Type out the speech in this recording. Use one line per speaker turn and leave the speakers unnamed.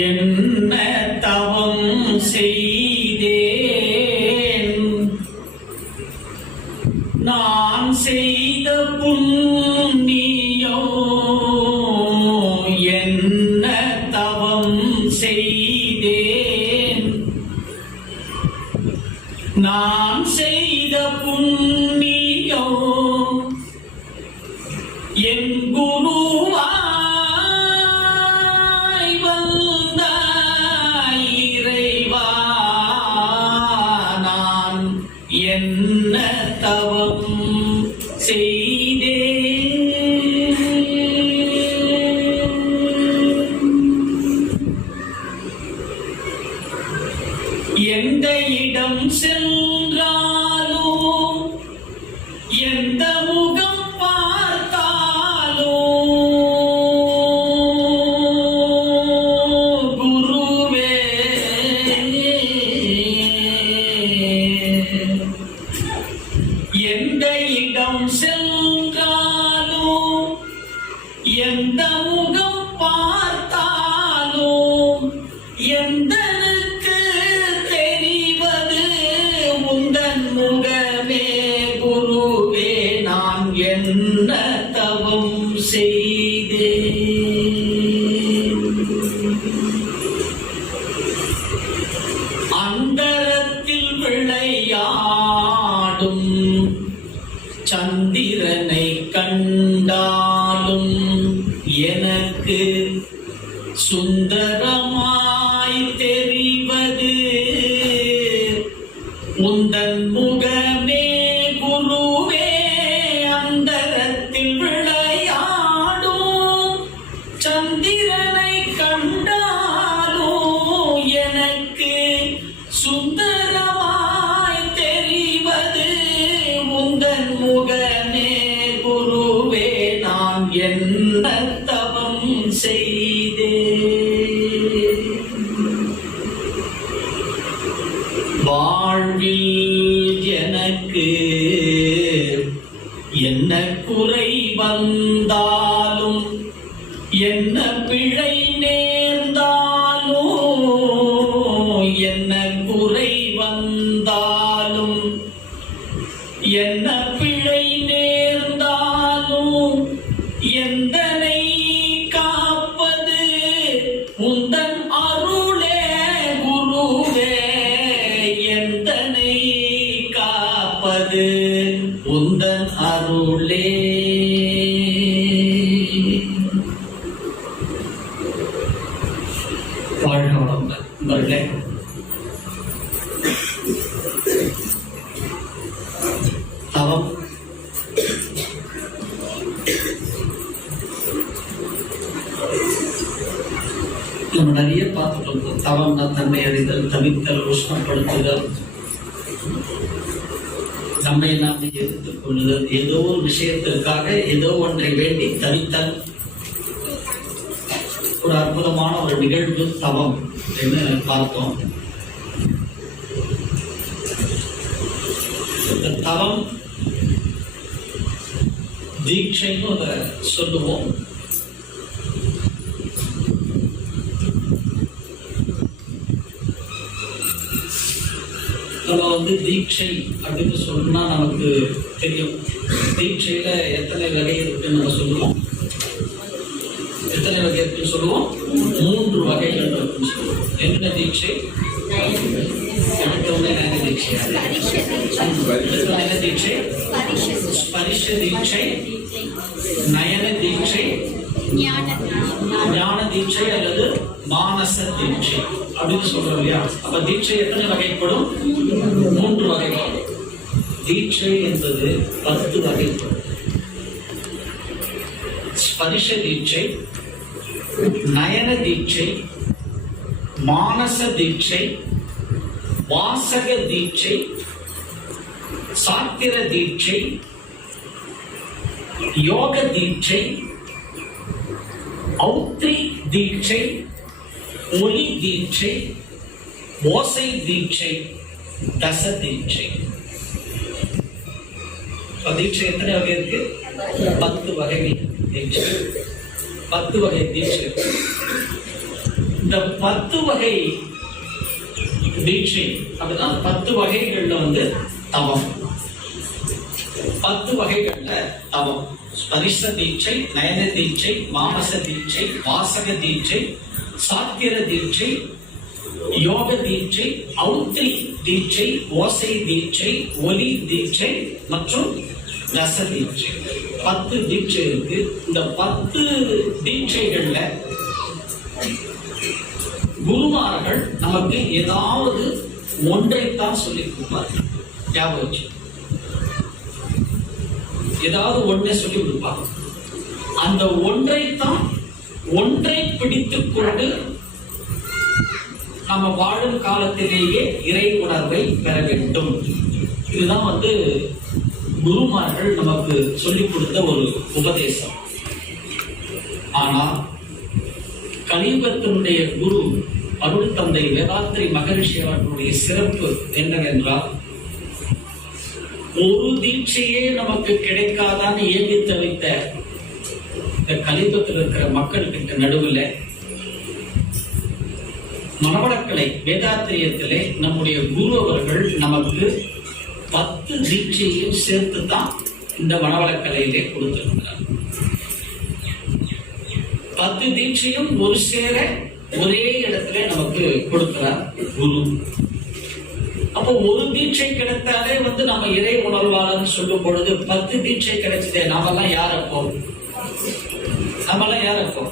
என்ன தவம் செய்தேன் என்ன தவம் செய்தேன் எந்த இடம் சென்றான்? எந்தனுக்கு தெரிவது? உந்தன் முகமே குருவே நான் என்ன தவம் செய்தேன்? அந்தரத்தில் விளையாடும் சந்திரனை கண்டாலும் எனக்கு சுந்தரமாய் வாழ்வில் எனக்கு என்ன குறை வந்தா நம்ம நிறைய பார்த்துட்டு இருக்கோம் தவம்னா தன்னை அறிதல் தவித்தல் உஷ்ணப்படுத்துதல் நம்மை நாம் எதிர்த்துக் கொள்ளுதல். ஏதோ ஒரு விஷயத்திற்காக ஏதோ ஒன்றை வேண்டி தவித்தல். ஒரு அற்புதமான ஒரு நிகழ்வு தவம் என்று பார்த்தோம். இந்த தவம் தீட்சைன்னு அதை சொல்லுவோம். நம்ம வந்து தீட்சை அப்படின்னு சொன்னா நமக்கு தெரியும். தீட்சையில எத்தனை வகை இருக்குன்னு நம்ம சொல்லுவோம். எத்தனை வகை இருக்குன்னு சொல்லுவோம்? மூன்று வகைகள் இருக்குன்னு சொல்லுவோம். என்ன தீட்சை? நயன தீட்சை. என்ன தீட்சை. ஸ்பரிஷ தீட்சை. நயன தீட்சை. ஞான தீட்சை அல்லது மானச தீட்சை அப்படின்னு சொல்றோம் இல்லையா? அப்ப தீட்சை எத்தனை வகைப்படும்? மூன்று வகைப்படும். தீட்சை என்பது பத்து வகைப்படும். ஸ்பரிஷ தீட்சை நயன தீட்சை மானச தீட்சை வாசக தீட்சை சாத்திர தீட்சை யோக தீட்சை ஔத்ரி தீட்சை ஒலி தீட்சை ஓசை தீட்சை தச தீட்சை. தீட்சை எத்தனை வகை இருக்கு? பத்து வகை தீட்சை. பத்து வகை தீட்சை. இந்த பத்து வகை தீட்சை அதுதான் பத்து வகைகள்ல வந்து தவம். பத்து வகைகள்ல தவம். ஸ்பரிஷ தீட்சை நயன தீட்சை மாமச தீட்சை வாசக தீட்சை சாத்திர தீட்சை யோக தீட்சை ஔத்தி தீட்சை ஓசை தீட்சை ஒலி தீட்சை மற்றும் ரச தீட்சை. பத்து தீட்சை இருக்கு. இந்த பத்து தீட்சைகள்ல குருமார்கள் நமக்கு ஏதாவது ஒன்றைத்தான் சொல்லி கொடுப்பார்கள். ஞாபகம் வச்சு ஏதாவது ஒன்றை சொல்லி கொடுப்பாங்க. அந்த ஒன்றைத்தான் ஒன்றை பிடித்துக் கொண்டு நம்ம வாழும் காலத்திலேயே இறை உணர்வை பெற வேண்டும். இதுதான் வந்து குருமார்கள் நமக்கு சொல்லிக் கொடுத்த ஒரு உபதேசம். ஆனால் கலியுகத்தினுடைய குரு அருள் தந்தை வேதாத்திரி மகரிஷி அவர்களுடைய சிறப்பு என்னவென்றால் ஒரு தீட்சையே நமக்கு கிடைக்காதான்னு ஏங்கி தவித்த இந்த கலியுகத்தில் இருக்கிற மக்கள் கிட்ட நடுவில் மனவளக்கலை வேதாத்திரியத்திலே நம்முடைய குரு அவர்கள் நமக்கு பத்து தீட்சையும் சேர்த்து தான் இந்த மனவளக்கலையிலே கொடுத்திருக்கிறார். பத்து தீட்சையும் ஒரு சேர ஒரே இடத்துல நமக்கு கொடுக்கிறார் குரு. அப்போ ஒரு தீட்சை கிடைத்தாலே வந்து நம்ம இறை உணர்வாளர்னு சொல்லும் பொழுது பத்து தீட்சை கிடைச்சதே நாமெல்லாம் யார் அப்போ? நம்மெல்லாம் யார் அப்போ?